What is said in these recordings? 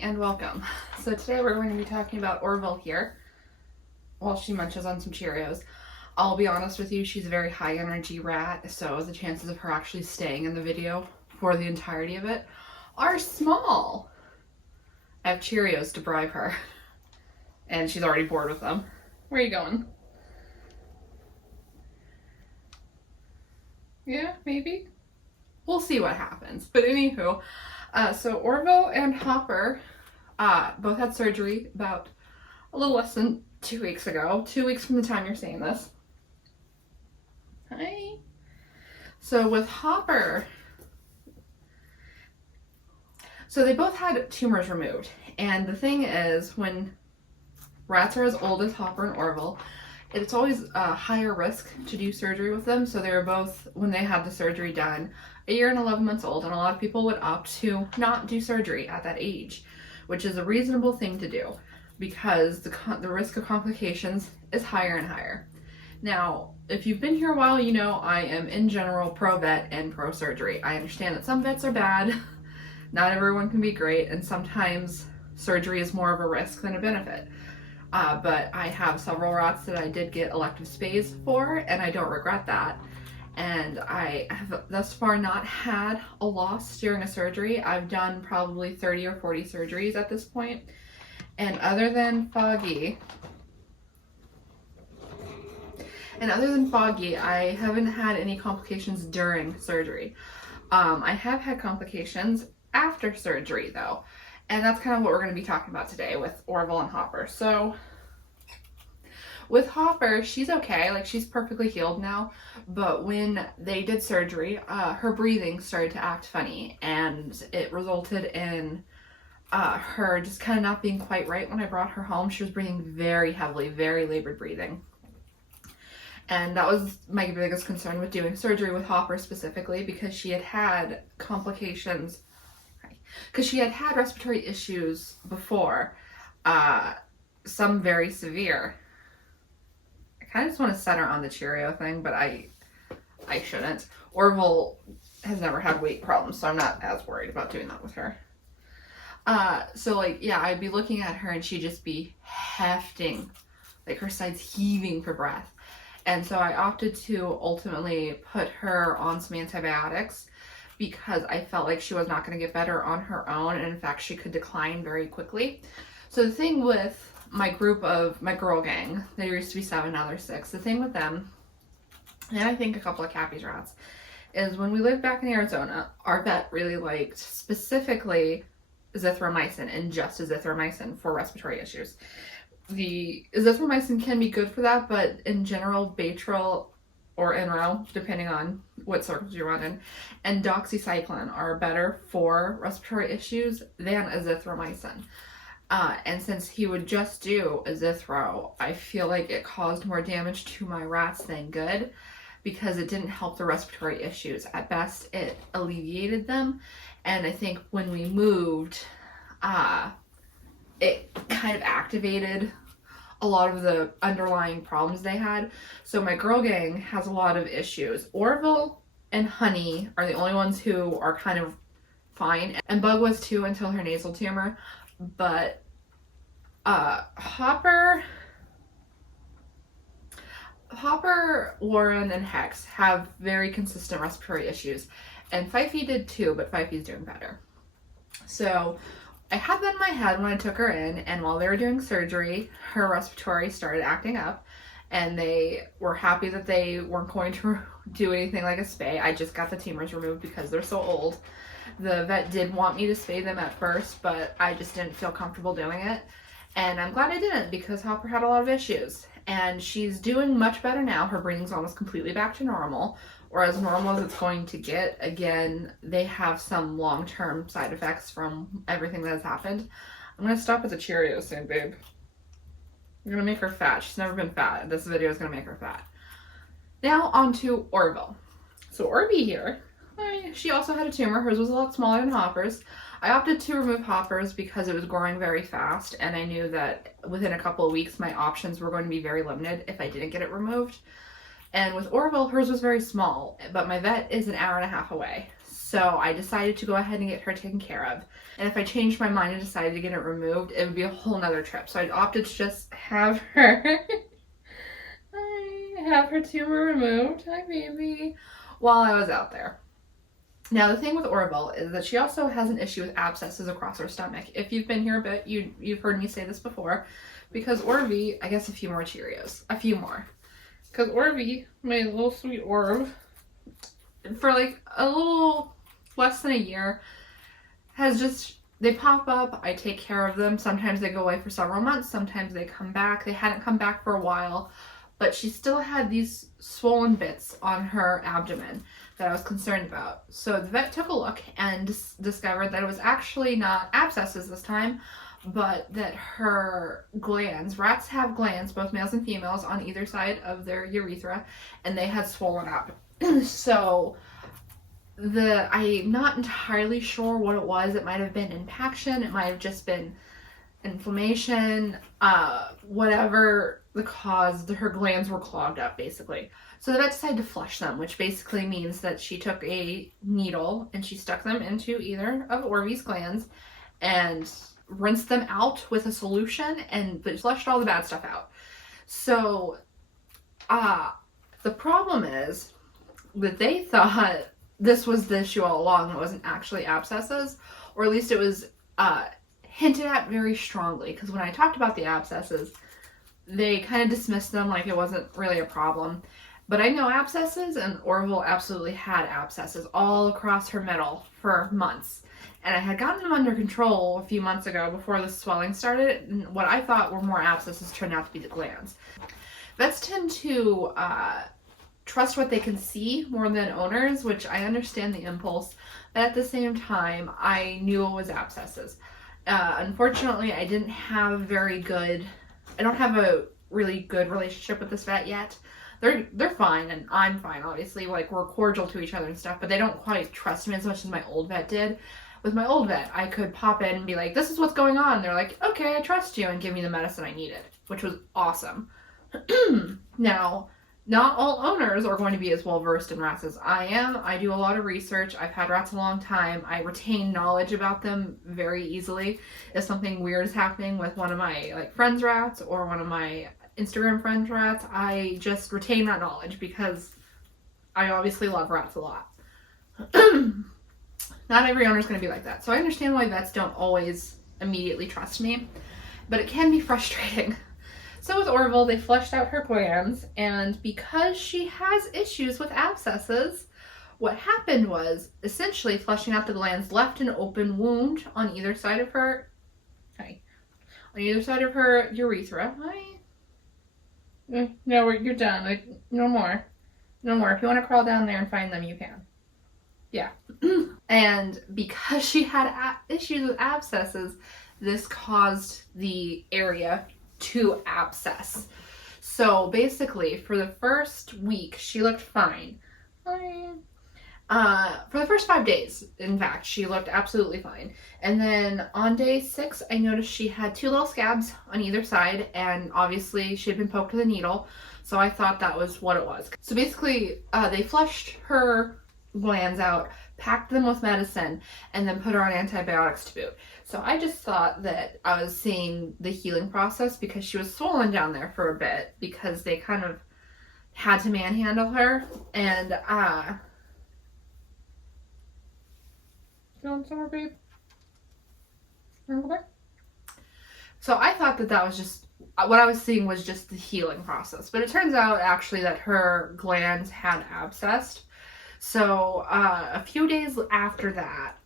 and welcome. So today we're going to be talking about Orville here while she munches on some Cheerios. I'll be honest with you, she's a very high energy rat, so the chances of her actually staying in the video for the entirety of it are small. I have Cheerios to bribe her, and she's already bored with them. Where are you going? Yeah, maybe? We'll see what happens. But anywho, so Orville and Hopper both had surgery about a little less than 2 weeks ago. 2 weeks from the time you're seeing this. Hi. So with Hopper, so they both had tumors removed. And the thing is, when rats are as old as Hopper and Orville, it's always a higher risk to do surgery with them. So they were both, when they had the surgery done, a year and 11 months old, and a lot of people would opt to not do surgery at that age, which is a reasonable thing to do because the risk of complications is higher and higher. Now, if you've been here a while, you know I am in general pro-vet and pro-surgery. I understand that some vets are bad, not everyone can be great, and sometimes surgery is more of a risk than a benefit. But I have several rats that I did get elective spays for, and I don't regret that. And I have thus far not had a loss during a surgery. I've done probably 30 or 40 surgeries at this point. And other than Foggy, I haven't had any complications during surgery. I have had complications after surgery though. And that's kind of what we're going to be talking about today with Orville and Hopper. So with Hopper, she's okay, like she's perfectly healed now, but when they did surgery, her breathing started to act funny, and it resulted in her just kind of not being quite right. When I brought her home, she was breathing very heavily, very labored breathing. And that was my biggest concern with doing surgery with Hopper specifically, because she had had complications, because she had had respiratory issues before, some very severe. I kind of just want to set her on the Cheerio thing, but I shouldn't. Orville has never had weight problems, so I'm not as worried about doing that with her. So like, yeah, I'd be looking at her and she'd just be hefting, like her sides heaving for breath. And so I opted to ultimately put her on some antibiotics because I felt like she was not going to get better on her own, and in fact she could decline very quickly. So the thing with my group of my girl gang, there used to be 7, now there's 6. The thing with them, and I think a couple of Cappy's rats, is when we lived back in Arizona, our vet really liked specifically azithromycin and just azithromycin for respiratory issues. The azithromycin can be good for that, but in general, Baytril or Enro, depending on what circles you run in, and doxycycline are better for respiratory issues than azithromycin. And since he would just do azithro, I feel like it caused more damage to my rats than good, because it didn't help the respiratory issues. At best, it alleviated them. And I think when we moved, it kind of activated a lot of the underlying problems they had. So my girl gang has a lot of issues. Orville and Honey are the only ones who are kind of fine, and Bug was too until her nasal tumor. But Hopper, Lauren, and Hex have very consistent respiratory issues, and Fifey did too, but Fifey's doing better. So I had that in my head when I took her in, and while they were doing surgery, her respiratory started acting up, and they were happy that they weren't going to do anything like a spay. I just got the tumors removed because they're so old. The vet did want me to spay them at first, but I just didn't feel comfortable doing it. And I'm glad I didn't, because Hopper had a lot of issues. And she's doing much better now. Her breathing's almost completely back to normal, or as normal as it's going to get. Again, they have some long-term side effects from everything that has happened. I'm going to stop with the Cheerios soon, babe. I'm going to make her fat. She's never been fat. This video is going to make her fat. Now on to Orville. So Orby here, she also had a tumor. Hers was a lot smaller than Hopper's. I opted to remove Hopper's because it was growing very fast, and I knew that within a couple of weeks my options were going to be very limited if I didn't get it removed. And with Orville, hers was very small, but my vet is an hour and a half away. So I decided to go ahead and get her taken care of. And if I changed my mind and decided to get it removed, it would be a whole nother trip. So I opted to just have her have her tumor removed, hi baby, while I was out there. Now the thing with Orville is that she also has an issue with abscesses across her stomach. If you've been here a bit, you've heard me say this before, because Orvie, I guess a few more Cheerios, a few more. Because Orvie, my little sweet Orv, for like a little less than a year, has just, they pop up, I take care of them. Sometimes they go away for several months, sometimes they come back. They hadn't come back for a while, but she still had these swollen bits on her abdomen that I was concerned about. So the vet took a look and discovered that it was actually not abscesses this time, but that her glands, rats have glands, both males and females, on either side of their urethra, and they had swollen up. So I'm not entirely sure what it was. It might have been impaction, it might have just been inflammation, whatever the cause, her glands were clogged up basically. So the vet decided to flush them, which basically means that she took a needle and she stuck them into either of Orvie's glands and rinsed them out with a solution and flushed all the bad stuff out. So the problem is that they thought this was the issue all along. It wasn't actually abscesses, or at least it was hinted at very strongly, because when I talked about the abscesses, they kind of dismissed them like it wasn't really a problem. But I know abscesses, and Orville absolutely had abscesses all across her middle for months. And I had gotten them under control a few months ago before the swelling started, and what I thought were more abscesses turned out to be the glands. Vets tend to trust what they can see more than owners, which I understand the impulse, but at the same time, I knew it was abscesses. Unfortunately, I don't have a really good relationship with this vet yet. They're fine, and I'm fine, obviously. Like, we're cordial to each other and stuff, but they don't quite trust me as much as my old vet did. With my old vet, I could pop in and be like, this is what's going on. They're like, okay, I trust you, and give me the medicine I needed, which was awesome. Now, not all owners are going to be as well versed in rats as I am. I do a lot of research. I've had rats a long time. I retain knowledge about them very easily. If something weird is happening with one of my friends' rats or one of my Instagram friends' rats, I just retain that knowledge because I obviously love rats a lot. Not every owner is going to be like that. So I understand why vets don't always immediately trust me, but it can be frustrating. So with Orville, they flushed out her glands, and because she has issues with abscesses, what happened was essentially flushing out the glands left an open wound on either side of her, urethra. No, you're done. No more. If you want to crawl down there and find them, you can. Yeah. And because she had issues with abscesses, this caused the area to abscess. So basically, for the first week, she looked fine. For the first 5 days, in fact, she looked absolutely fine. And then on day 6, I noticed she had 2 little scabs on either side, and obviously she had been poked with a needle, so I thought that was what it was. So basically, they flushed her glands out, packed them with medicine, and then put her on antibiotics to boot. So I just thought that I was seeing the healing process because she was swollen down there for a bit because they kind of had to manhandle her, and feeling sore, babe? So I thought that was just what I was seeing was just the healing process, but it turns out actually that her glands had abscessed. So a few days after that,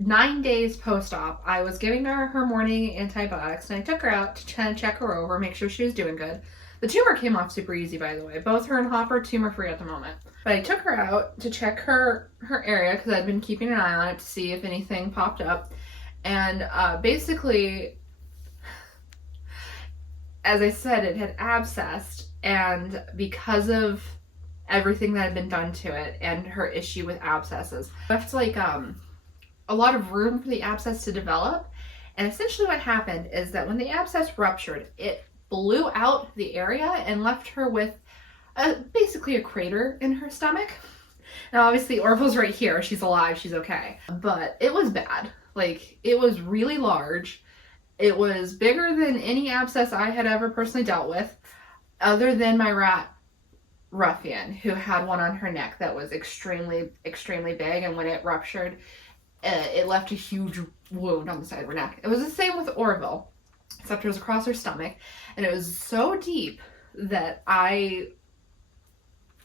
9 days post-op, I was giving her morning antibiotics, and I took her out to check her over, make sure she was doing good. The tumor came off super easy, by the way. Both her and Hopper tumor-free at the moment. But I took her out to check her area because I'd been keeping an eye on it to see if anything popped up. And basically, as I said, it had abscessed, and because of everything that had been done to it and her issue with abscesses, left a lot of room for the abscess to develop. And essentially what happened is that when the abscess ruptured, it blew out the area and left her with basically a crater in her stomach. Now, obviously, Orville's right here. She's alive. She's okay. But it was bad. Like, it was really large. It was bigger than any abscess I had ever personally dealt with, other than my rat Ruffian, who had one on her neck that was extremely, extremely big. And when it ruptured, it left a huge wound on the side of her neck. It was the same with Orville, except it was across her stomach. And it was so deep that I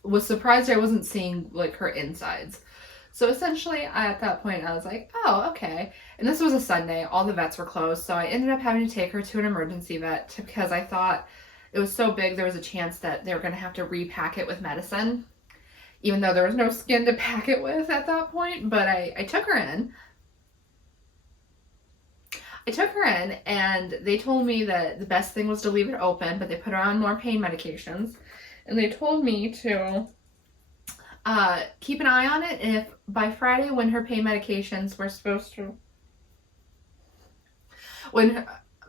was surprised I wasn't seeing like her insides. So essentially at that point I was like, oh, okay. And this was a Sunday, all the vets were closed, so I ended up having to take her to an emergency vet because I thought it was so big there was a chance that they were going to have to repack it with medicine, even though there was no skin to pack it with at that point. But I took her in. And they told me that the best thing was to leave it open, but they put her on more pain medications. And they told me to keep an eye on it, and if by Friday when her pain medications were supposed to...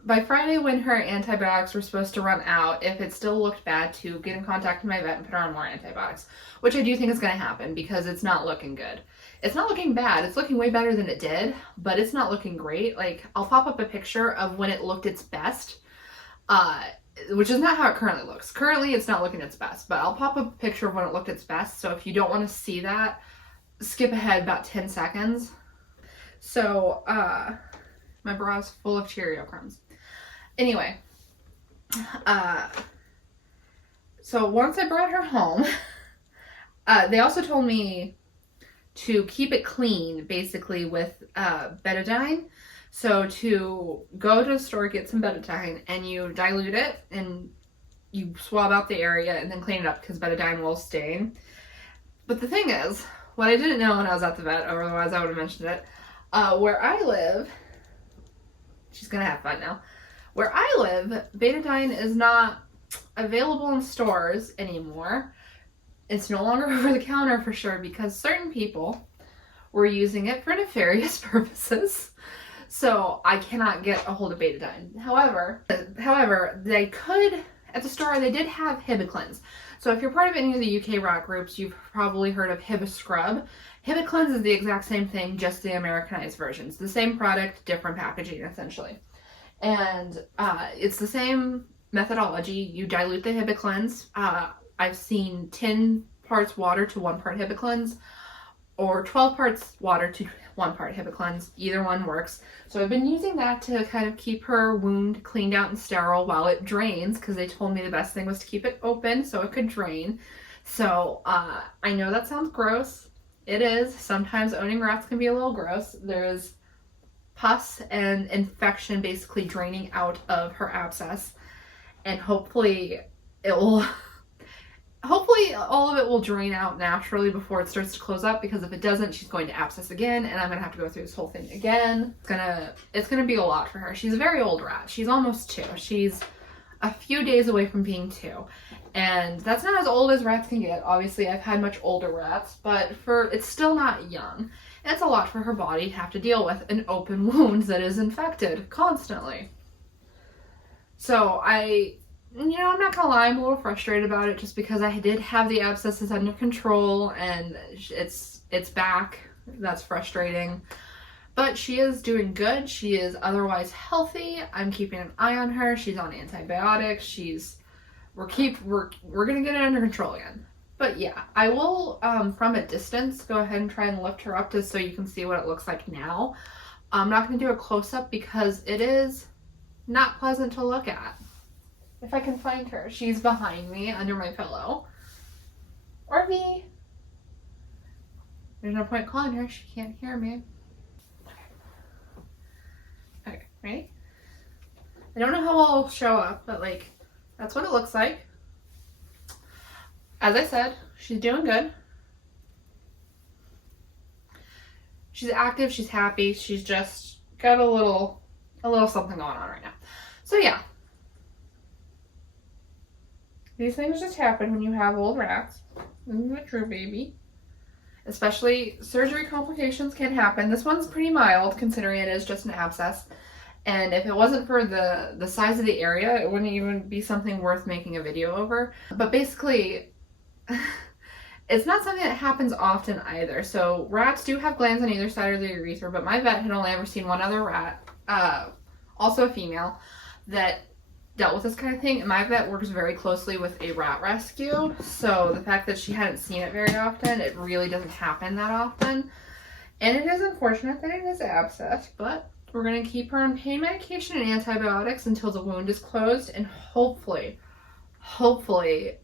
By Friday when her antibiotics were supposed to run out, if it still looked bad, to get in contact with my vet and put her on more antibiotics. Which I do think is going to happen because it's not looking good. It's not looking bad. It's looking way better than it did, but it's not looking great. Like, I'll pop up a picture of when it looked its best, which is not how it currently looks. Currently, it's not looking its best, but I'll pop up a picture of when it looked its best. So if you don't want to see that, skip ahead about 10 seconds. So, my bra's full of Cheerio crumbs. Anyway, so once I brought her home, they also told me to keep it clean, basically, with betadine. So to go to the store, get some betadine, and you dilute it, and you swab out the area, and then clean it up, because betadine will stain. But the thing is, what I didn't know when I was at the vet, otherwise I would have mentioned it, where I live, she's gonna have fun now, where I live, betadine is not available in stores anymore. It's no longer over the counter for sure, because certain people were using it for nefarious purposes. So I cannot get a hold of betadine. However, they could, at the store, they did have Hibiclens. So if you're part of any of the UK rock groups, you've probably heard of Hibiscrub. Hibiclens is the exact same thing, just the Americanized versions. The same product, different packaging, essentially. And it's the same methodology. You dilute the Hibiclens. I've seen 10 parts water to 1 part Hibiclens, or 12 parts water to 1 part Hibiclens. Either one works. So I've been using that to kind of keep her wound cleaned out and sterile while it drains, because they told me the best thing was to keep it open so it could drain. So I know that sounds gross. It is. Sometimes owning rats can be a little gross. There is pus and infection basically draining out of her abscess, and hopefully all of it will drain out naturally before it starts to close up, because if it doesn't, she's going to abscess again, and I'm gonna have to go through this whole thing again. It's gonna be a lot for her. She's a very old rat. She's almost 2. She's a few days away from being 2, and that's not as old as rats can get. Obviously, I've had much older rats, but it's still not young. And it's a lot for her body to have to deal with an open wound that is infected constantly. So I'm not gonna lie, I'm a little frustrated about it, just because I did have the abscesses under control and it's back. That's frustrating. But she is doing good. She is otherwise healthy. I'm keeping an eye on her. She's on antibiotics. We're gonna get it under control again. But yeah, I will, from a distance, go ahead and try and lift her up just so you can see what it looks like now. I'm not going to do a close-up because it is not pleasant to look at. If I can find her. She's behind me under my pillow. Orvie! There's no point calling her. She can't hear me. Okay, ready? I don't know how I'll show up, but like, that's what it looks like. As I said, she's doing good. She's active, she's happy, she's just got a little something going on right now. So yeah. These things just happen when you have old rats. This is a true baby. Especially surgery complications can happen. This one's pretty mild considering it is just an abscess. And if it wasn't for the size of the area, it wouldn't even be something worth making a video over. But basically, It's not something that happens often either. So rats do have glands on either side of the urethra, but my vet had only ever seen one other rat, also a female, that dealt with this kind of thing. And my vet works very closely with a rat rescue, so the fact that she hadn't seen it very often, it really doesn't happen that often. And it is unfortunate that it is abscess, but we're going to keep her on pain medication and antibiotics until the wound is closed, and hopefully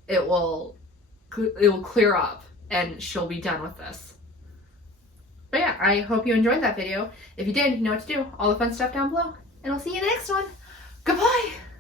it will clear up and she'll be done with this. But yeah, I hope you enjoyed that video. If you did, you know what to do. All the fun stuff down below. And I'll see you in the next one. Goodbye!